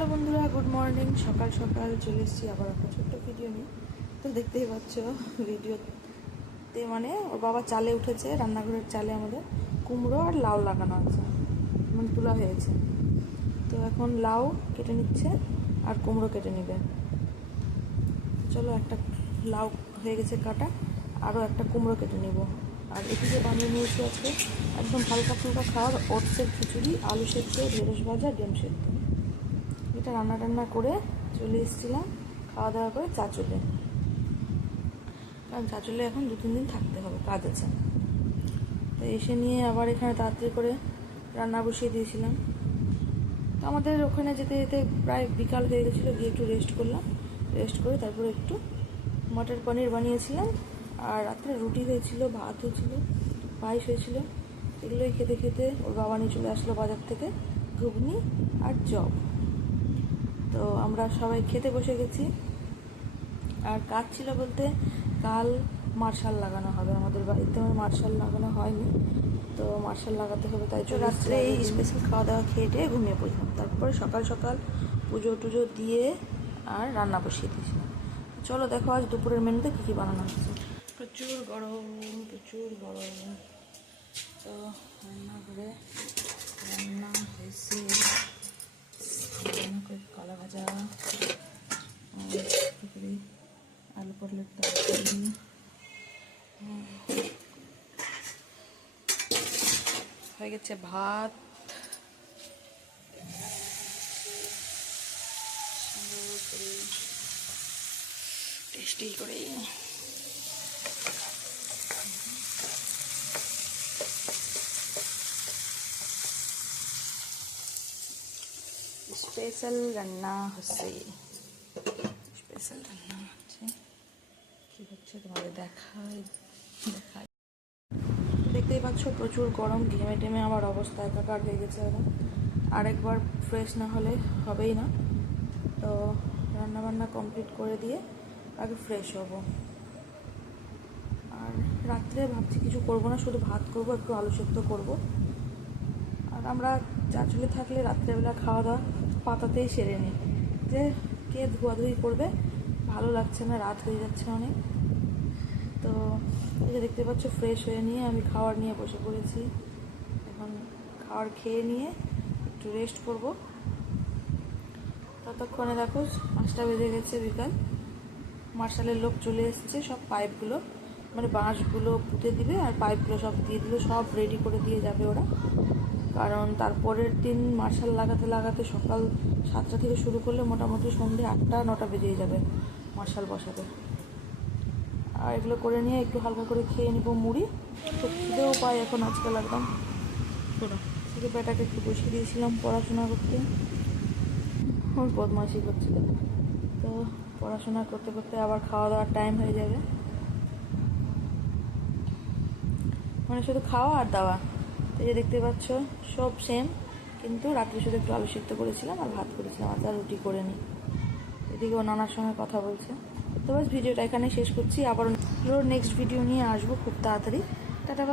Hello বন্ধুরা, good morning. সকাল সকাল চলে এসেছি আবার একটা ছোট্ট ভিডিও নিয়ে। তো দেখতেই পাচ্ছ ভিডিওতে মানে ওর বাবা চালে উঠেছে, রান্নাঘরের চালে আমাদের কুমড়ো আর লাউ লাগানো আছে, মানে তোলা হয়েছে। তো এখন লাউ কেটে নিচ্ছে আর কুমড়ো কেটে নেবে। চলো, একটা লাউ হয়ে গেছে কাটা, আরও একটা কুমড়ো কেটে নেব। আর এদিকে বানিয়ে নিয়েছি আজকে একদম হালকা ফুলকা খাওয়ার ওটসের খিচুড়ি, আলু সেদ্ধ, ঢেঁড়স ভাজা, ডিম সেদ্ধ। এটা রান্না করে চলে এসেছিলাম খাওয়া দাওয়া করে চাঁচলে, কারণ চাঁচলে এখন 2-3 দিন থাকতে হবে, কাজ আছে। তো এসে নিয়ে আবার এখানে তাড়াতাড়ি করে রান্না বসিয়ে দিয়েছিলাম। তো আমাদের ওখানে যেতে যেতে প্রায় বিকাল হয়ে গেছিলো, গিয়ে একটু রেস্ট করলাম। রেস্ট করে তারপরে একটু মটর পনির বানিয়েছিলাম, আর রাত্রে রুটি হয়েছিল, ভাত হয়েছিল, পায়েস হয়েছিল। এগুলোই খেতে খেতে ওর বাবা নিয়ে চলে আসলো বাজার থেকে ঘুগনি আর চপ। তো আমরা সবাই খেতে বসে গেছি। আর কাজ ছিল বলতে, কাল মার্শাল লাগানো হবে আমাদের বাড়িতে, আমার মার্শাল লাগানো হয়নি, তো মার্শাল লাগাতে হবে। তাই জন্য রাত্রে এই স্পেশাল খাওয়া দাওয়া খেয়ে দিয়ে ঘুমিয়ে পড়লাম। তারপরে সকাল সকাল পুজো টুজো দিয়ে আর রান্না বসিয়ে দিয়েছিলাম। চলো দেখো আজ দুপুরের মেনুতে কী কী বানানো হচ্ছে। প্রচুর গরম, প্রচুর গরম। তো রান্নাঘরে রান্না হয়েছে কলা ভাজা, আলু পটলের তরকারি, হয়ে গেছে ভাত, টেস্টি করে। স্পেশাল রান্না হচ্ছে, স্পেশাল রান্না হচ্ছে। কী হচ্ছে তোমাদের দেখাই। দেখতেই পাচ্ছ প্রচুর গরম, ঘেমে টেমে আমার অবস্থা একাকার হয়ে গেছে এখন। আরেকবার ফ্রেশ না হলে হবেই না। তো রান্নাবান্না কমপ্লিট করে দিয়ে আগে ফ্রেশ হব। আর রাত্রে ভাবছি কিছু করব না, শুধু ভাত করব, একটু আলু সেদ্ধ করব। আর আমরা চাঁচলে থাকলে রাত্রেবেলা খাওয়া দাওয়া পাতাতেই সেরে নিই, যে কে ধোয়াধুয়ি করবে, ভালো লাগছে না, রাত হয়ে যাচ্ছে অনেক। তো এই যে দেখতে পাচ্ছ ফ্রেশ হয়ে নিয়ে আমি খাবার নিয়ে বসে পড়েছি। এখন খাবার খেয়ে নিয়ে একটু রেস্ট করব। ততক্ষণে দেখো 5টা বেজে গেছে বিকাল। মার্শালের লোক চলে এসছে, সব পাইপগুলো মানে বাঁশগুলো পুঁতে দিবে আর পাইপগুলো সব দিয়ে দিল, সব রেডি করে দিয়ে যাবে ওরা। কারণ তারপরের দিন মার্শাল লাগাতে লাগাতে সকাল 7টা থেকে শুরু করলে মোটামুটি সন্ধ্যে 8টা-9টা বেজেই যাবে মার্শাল বসাতে। আর এগুলো করে নিয়ে একটু হালকা করে খেয়ে নিব মুড়ি। তো খিদেও পাই এখন আজকাল একদম পুরো। থেকে বেটাকে একটু বসিয়ে দিয়েছিলাম পড়াশোনা করতে, ওর বদমাইশি করছিল। তো পড়াশোনা করতে করতে আবার খাওয়া দাওয়ার টাইম হয়ে যাবে, মানে শুধু খাওয়া আর দাওয়া। এই যে দেখতে পাচ্ছ সব সেম, কিন্তু রাত্রে শুধু একটু আলু সিদ্ধ করেছিলাম আর ভাত করেছিলাম, আর রুটি করে নিই। এদিকে ও নানার সঙ্গে কথা বলছে। তো বাস ভিডিওটা এখানে শেষ করছি, আবার নেক্সট ভিডিও নিয়ে আসবো খুব তাড়াতাড়ি। টাটা।